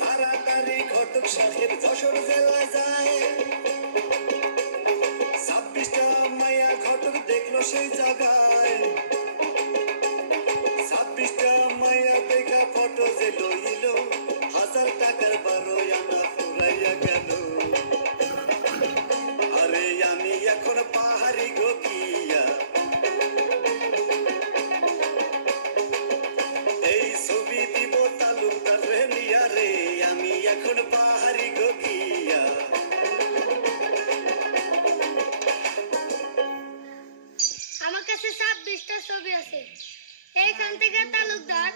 তাড়াতাড়ি ঘটক সাহেব যশোর জেলায় যায়, 26টা মাইয়া ঘটক দেখলো সেই জায়গায়, 26টা মাইয়া দেখা ফটো যে লইল, 1000 টাকার 12 আনা ফুরাইয়া গেল। আরে আমি এখন পাহাড়ি গিয়া এই ছবি দিব তালুকদার রে নিয়া রে, আমি এখন পাহাড়ি গিয়া। আমার কাছে 26টা ছবি আছে, এইখান থেকে তালুকদার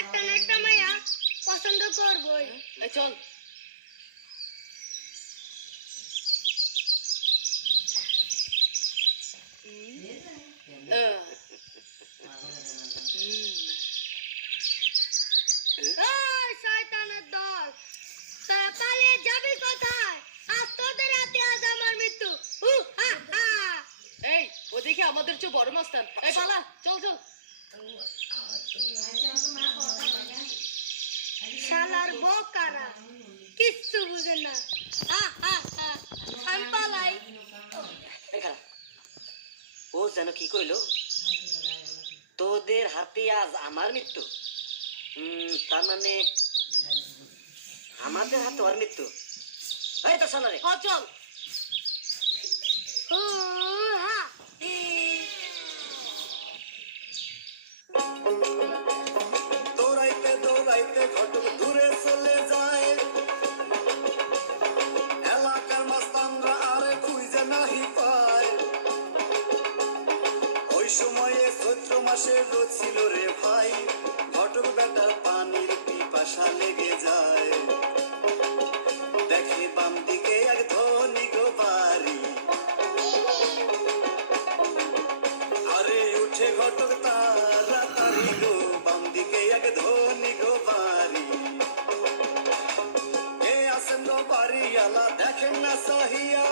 একটা না একটা মাইয়া পছন্দ করবই। চল ওই শয়তানের দল, তোরা পালিয়ে যাবি কোথায়? আজ তোদের হাতে আজ আমার মৃত্যু। হা হা। এই ওদিকে আমাদের চেয়ে বড় মাস্তান, এই পালা চল চল। শালার বোকারা কিচ্ছু বুঝে না। হা হা হা। আমি পালাই। ও যেন কি কইলো, তোদের হাতে আজ আমার মৃত্যু। তার মানে আমাদের হাতে ওর মৃত্যু। এই তো শোনা রে, চল। হা। দৌড়াইতে দৌড়াইতে ঘটক দূরে চলে যায়, এলাকার মাস্তানরা আরে খুঁজে নাহি পায়। ওই সময়ে চৈত্র মাসে রোদ ছিল রে ভাই, ঘটক বেটার পানির পিপাসা লেগে যায়। দেখে বাম দিকে এক ধনী গো বাড়ি, আরে উঠে ঘটক তাড়াতাড়ি গো, বাম দিকে এক ধনী গো বাড়ি। কে আছেন গো বাড়িওয়ালা দেখেন না সহিয়া,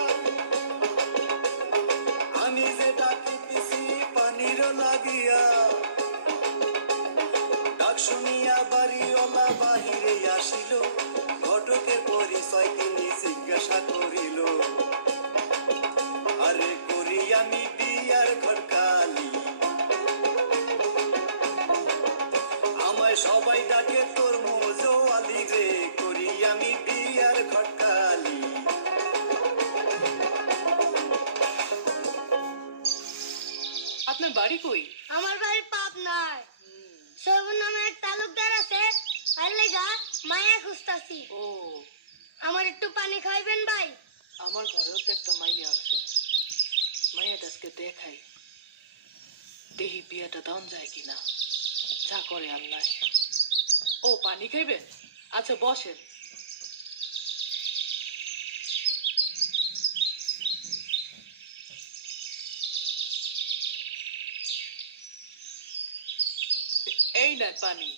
আমি যে ডাকিতেছি পানির লাগিয়া। ডাক শুনিয়া বাড়িওয়ালা বাহিরে আসিল, ঘটকের পরিচয় তিনি জিজ্ঞাসা করিল। আরে করি আমি বিয়ার ঘটকালি, আমায় সবাই ডাকে তোর মোজো আলি রে, করি আমি বিয়ার ঘটকালি। আপনার বাড়ি কই? আমার বাড়ি পাবনায়। সবুর নামে এক তালুকদার আছে, আর লেগা মায়া খুঁজতাছি। ও আমার একটু পানি খাইবেন ভাই? আমার ঘরেও তো একটা মাইয়া আছে, মাইয়াটা আজকে দেখাই, দেহি বিয়াটা দান যায় কিনা, যা করে আল্লাহ। ও পানি খাইবেন? আচ্ছা বসেন। এই নেন পানি,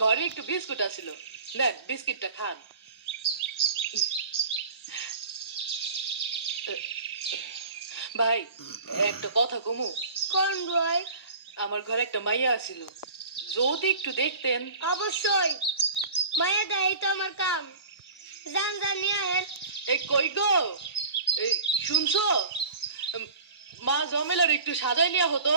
ঘরে একটু বিস্কুট আছিল, নেন বিস্কিটটা খান। ভাই একটা কথা কমু? কোন ভাই? আমার ঘরে একটা মাইয়া আছিল, যদি একটু দেখতেন। অবশ্যই, মায়া দেয় তো আমার কাম। জান জান নিয়ে আহেন। এই কই গো, এই শুনছো, মা জমেলার একটু সাজাই নেওয়া হতো।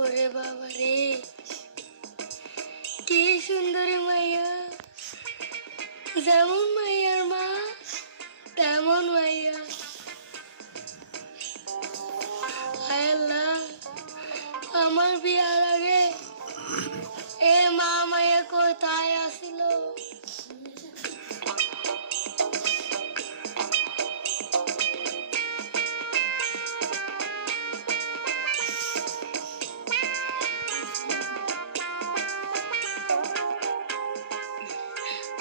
ওরে বাবা রে, কি সুন্দরী মাইয়া, যেমন মাইয়ার মা তেমন মাইয়া। হায় আল্লাহ, আমার বিয়ার আগে এ মা মাইয়া কোথায় আসিল?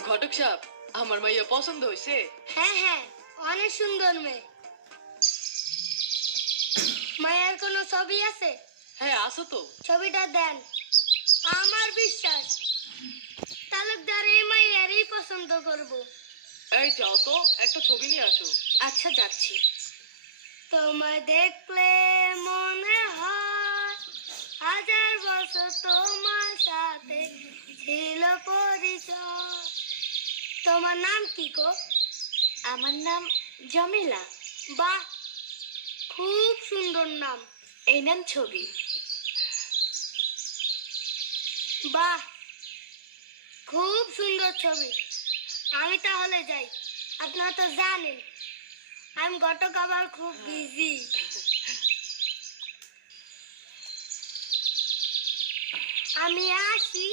ঘটক সাহেব, আমার মাইয়া পছন্দ হয়েছে? হ্যাঁ হ্যাঁ, অনেক সুন্দর মেয়ে। মায়ের কোনো ছবি আছে? হ্যাঁ আছে তো। ছবিটা দেন। আমার বিশ্বাস তালুকদার পছন্দ করব। এই যাও তো একটা ছবি নিয়ে আসো। আচ্ছা যাচ্ছি। তোমায় দেখলে মনে হয় হাজার বছর তোমার সাথে ছিল পরিচয়। তোমার নাম কি গো? আমার নাম জমিলা। বাহ, খুব সুন্দর নাম। এই নাম ছবি। বাহ, খুব সুন্দর ছবি। আমি তাহলে যাই। আপনারা তো জানেন আমি ঘটক আবার খুব বিজি। আমি আসি।